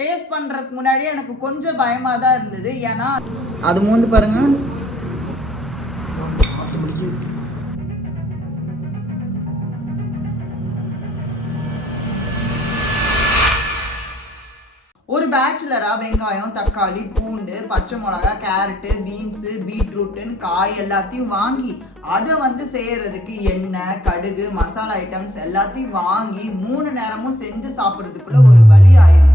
Taste பண்றதுக்கு முன்னாடியே எனக்கு கொஞ்சம் பயமா தான் இருந்தது. ஏன்னா அது மூந்து பாருங்க. ஒரு பேச்சுலரா வெங்காயம், தக்காளி, பூண்டு, பச்சை மிளகா, கேரட்டு, பீன்ஸு, பீட்ரூட்டுன்னு காய் எல்லாத்தையும் வாங்கி அதை செய்யறதுக்கு எண்ணெய், கடுகு, மசாலா ஐட்டம்ஸ் எல்லாத்தையும் வாங்கி 3 நேரமும் செஞ்சு சாப்பிட்றதுக்குள்ள ஒரு வழி ஆயிடும்.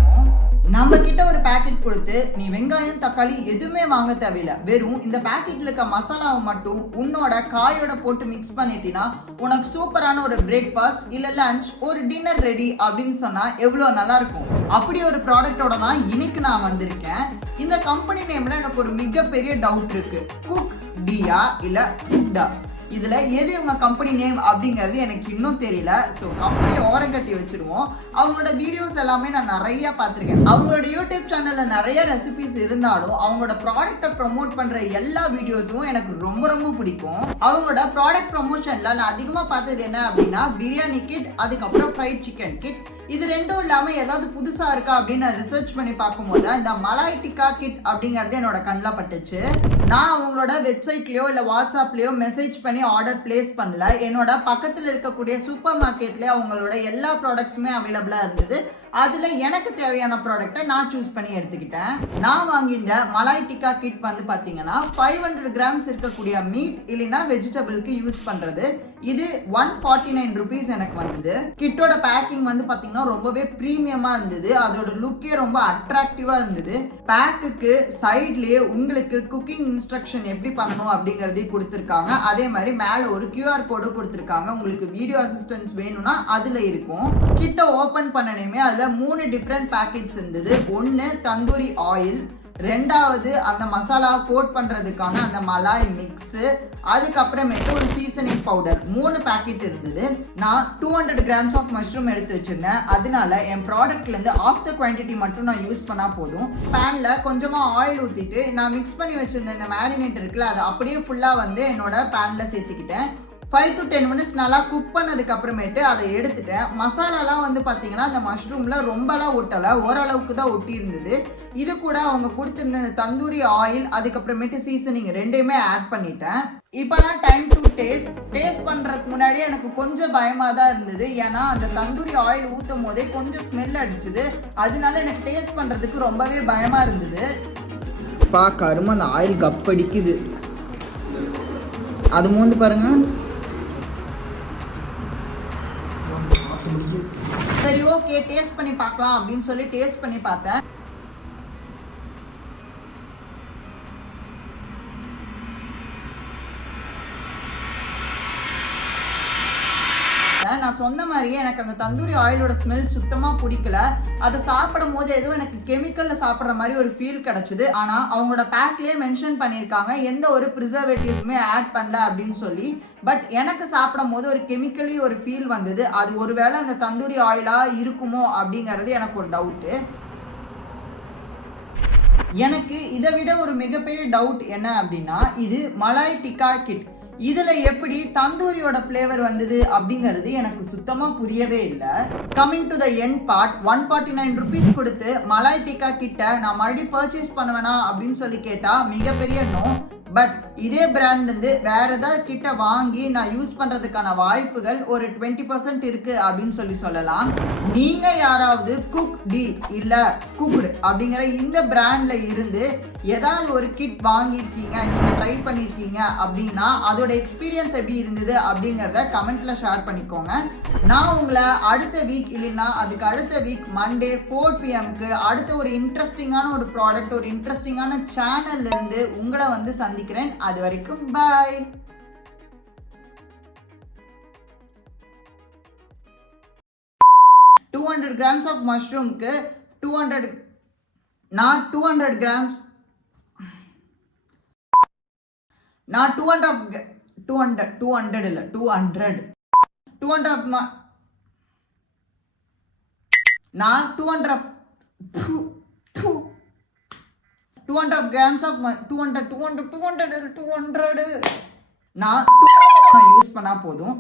நம்ம கிட்ட ஒரு பேக்கெட் கொடுத்து நீ வெங்காயம், தக்காளி எதுவுமே வாங்க தேவையில்லை, வெறும் இந்த பேக்கெட்ல இருக்க மசாலாவை மட்டும் உன்னோட காயோட போட்டு மிக்ஸ் பண்ணிட்டீங்கன்னா உனக்கு சூப்பரான ஒரு பிரேக்ஃபாஸ்ட் இல்ல லஞ்ச், ஒரு டின்னர் ரெடி அப்படின்னு சொன்னா எவ்வளவு நல்லா இருக்கும். அப்படி ஒரு ப்ராடக்டோட தான் இன்னைக்கு நான் வந்திருக்கேன். இந்த கம்பெனி நேம்ல எனக்கு ஒரு மிகப்பெரிய டவுட் இருக்கு. குக் டியா இல்ல குக்டா, இதுல எது இவங்க கம்பெனி நேம் அப்படிங்கிறது எனக்கு இன்னும் தெரியல. ஸோ கம்பெனி ஓரம் கட்டி வச்சிருவோம். அவங்களோட வீடியோஸ் எல்லாமே நான் நிறைய பார்த்துருக்கேன். அவங்களோட யூடியூப் சேனல்ல நிறைய ரெசிபிஸ் இருந்தாலும் அவங்களோட ப்ராடக்டை ப்ரொமோட் பண்ற எல்லா வீடியோஸும் எனக்கு ரொம்ப ரொம்ப பிடிக்கும். அவங்களோட ப்ராடக்ட் ப்ரொமோஷன்ல நான் அதிகமாக பார்த்தது என்ன அப்படின்னா பிரியாணி கிட், அதுக்கப்புறம் ஃப்ரைட் சிக்கன் கிட். இது ரெண்டும் இல்லாமல் ஏதாவது புதுசாக இருக்கா அப்படின்னு நான் ரிசர்ச் பண்ணி பார்க்கும்போது இந்த மலாய் டிக்கா கிட் அப்படிங்கிறது என்னோட கண்ணில் பட்டுச்சு. நான் அவங்களோட வெப்சைட்லேயோ இல்லை வாட்ஸ்அப்லேயோ மெசேஜ் பண்ணி ஆர்டர் பிளேஸ் பண்ணல. என்னோட பக்கத்தில் இருக்கக்கூடிய சூப்பர் மார்க்கெட்லேயே அவங்களோட எல்லா ப்ராடக்ட்ஸுமே அவைலபிளாக இருந்தது. அதில் எனக்கு தேவையான ப்ராடக்டை நான் சூஸ் பண்ணி எடுத்துக்கிட்டேன். நான் வாங்கியிருந்த மலாய் டிக்கா கிட் பார்த்தீங்கன்னா 500 கிராம்ஸ் இருக்கக்கூடிய மீட் இல்லைன்னா வெஜிடபிளுக்கு யூஸ் பண்ணுறது. இது 149 ருபீஸ் எனக்கு வந்தது. கிட்டோட பேக்கிங் பார்த்தீங்கன்னா ரொம்பவே ப்ரீமியமாக இருந்தது. அதோட லுக்கே ரொம்ப அட்ராக்டிவாக இருந்தது. பேக்குக்கு சைட்லேயே உங்களுக்கு குக்கிங் இன்ஸ்ட்ரக்ஷன் எப்படி பண்ணணும் அப்படிங்கிறதையும் கொடுத்துருக்காங்க. அதே மாதிரி மேலே ஒரு QR கோடு கொடுத்துருக்காங்க. உங்களுக்கு வீடியோ அசிஸ்டன்ஸ் வேணும்னா அதில் இருக்கும். கிட்ட ஓப்பன் பண்ணணுமே அதில் 3 டிஃப்ரெண்ட் பேக்கெட்ஸ் இருந்தது. ஒன்று தந்தூரி ஆயில், ரெண்டாவது அந்த மசாலா கோட் பண்ணுறதுக்கான அந்த மலாய் மிக்ஸு, அதுக்கப்புறமேட்டு ஒரு சீசனிங் பவுடர். 3 பேக்கெட் இருந்தது. நான் 200 கிராம்ஸ் ஆஃப் மஷ்ரூம் எடுத்து வச்சுருந்தேன். அதனால என் ப்ராடக்ட்லேருந்து ஆஃப் த குவான்டிட்டி மட்டும் நான் யூஸ் பண்ணால் போதும். பேனில் கொஞ்சமாக ஆயில் ஊற்றிட்டு நான் மிக்ஸ் பண்ணி வச்சுருந்த இந்த மேரினேட் இருக்குல்ல அதை அப்படியே ஃபுல்லாக என்னோட பேனில் சேர்த்துக்கிட்டேன். 5 to 10 மினிட்ஸ் நல்லா குக் பண்ணதுக்கு அப்புறமேட்டு அதை எடுத்துட்டேன். மசாலாலாம் பார்த்தீங்கன்னா அந்த மஷ்ரூமில் ரொம்பலாம் ஒட்டலை, ஓரளவுக்கு தான் ஒட்டி இருந்தது. இது கூட அவங்க கொடுத்துருந்த தந்தூரி ஆயில், அதுக்கப்புறமேட்டு சீசனிங் ரெண்டையுமே ஆட் பண்ணிட்டேன். இப்போ தான் டைம் டு டேஸ்ட் பண்ணுறதுக்கு முன்னாடியே எனக்கு கொஞ்சம் பயமாக தான் இருந்தது. ஏன்னா அந்த தந்தூரி ஆயில் ஊற்றும் போதே கொஞ்சம் ஸ்மெல் அடிச்சுது. அதனால எனக்கு டேஸ்ட் பண்ணுறதுக்கு ரொம்பவே பயமாக இருந்தது. பார்க்காருமா அந்த ஆயில் கப் அடிக்குது. அது மூந்து பாருங்க. சரி, ஓகே, டேஸ்ட் பண்ணி பார்க்கலாம் அப்படின்னு சொல்லி டேஸ்ட் பண்ணி பார்த்தேன். நான் சொன்ன மாதிரியே எனக்கு அந்த தந்தூரி ஆயிலோட ஸ்மெல் சுத்தமாக பிடிக்கல. அதை சாப்பிடும் போது ஏதோ எனக்கு கெமிக்கலில் சாப்பிட்ற மாதிரி ஒரு ஃபீல் கிடச்சிது. ஆனால் அவங்களோட பேக்லேயே மென்ஷன் பண்ணியிருக்காங்க எந்த ஒரு ப்ரிசர்வேட்டிவ்ஸுமே ஆட் பண்ணல அப்படின்னு சொல்லி. பட் எனக்கு சாப்பிடும் போது ஒரு கெமிக்கலி ஒரு ஃபீல் வந்தது. அது ஒருவேளை அந்த தந்தூரி ஆயிலாக இருக்குமோ அப்படிங்கிறது எனக்கு ஒரு டவுட்டு. எனக்கு இதை விட ஒரு மிகப்பெரிய டவுட் என்ன அப்படின்னா இது மலாய் டிக்கா கிட். இதில் எப்படி தந்தூரியோட ஃப்ளேவர் வந்தது அப்படிங்கிறது எனக்கு சுத்தமாக புரியவே இல்லை. Coming to the end part, 149 rupees கொடுத்து மலாய் டிக்கா கிட்ட நான் மறுபடியும் பர்ச்சேஸ் பண்ணுவேனா அப்படின்னு சொல்லி கேட்டால் மிகப்பெரிய நோ. பட் இதே பிராண்ட்லேருந்து வேற ஏதாவது கிட்ட வாங்கி நான் யூஸ் பண்ணுறதுக்கான வாய்ப்புகள் ஒரு 20% இருக்குது அப்படின்னு சொல்லலாம். நீங்கள் யாராவது குக் டி இல்லை குக்டு அப்படிங்கிற இந்த பிராண்டில் இருந்து ஏதாவது ஒரு கிட் வாங்கியிருக்கீங்க, நீங்கள் ட்ரை பண்ணியிருக்கீங்க அப்படின்னா அதோட எக்ஸ்பீரியன்ஸ் எப்படி இருந்தது அப்படிங்கிறத கமெண்ட்டில் ஷேர் பண்ணிக்கோங்க. நான் உங்களை அடுத்த வீக் இல்லைன்னா அதுக்கு அடுத்த வீக் மண்டே 4 PM அடுத்த ஒரு இன்ட்ரெஸ்டிங்கான ஒரு ப்ராடக்ட், ஒரு இன்ட்ரெஸ்டிங்கான சேனல்லேருந்து உங்களை சந்திக்கிறேன். அது வரைக்கும் பாய். 200 கிராம்ஸ் ஆஃப் மஷ்ரூம்க்கு 200 நான் 200 கிராம்ஸ் நான் 200 இல்லை 200 நான் 200 கிராம்ஸ் ஆஃப் 200 நான் யூஸ் பண்ணா போதும்.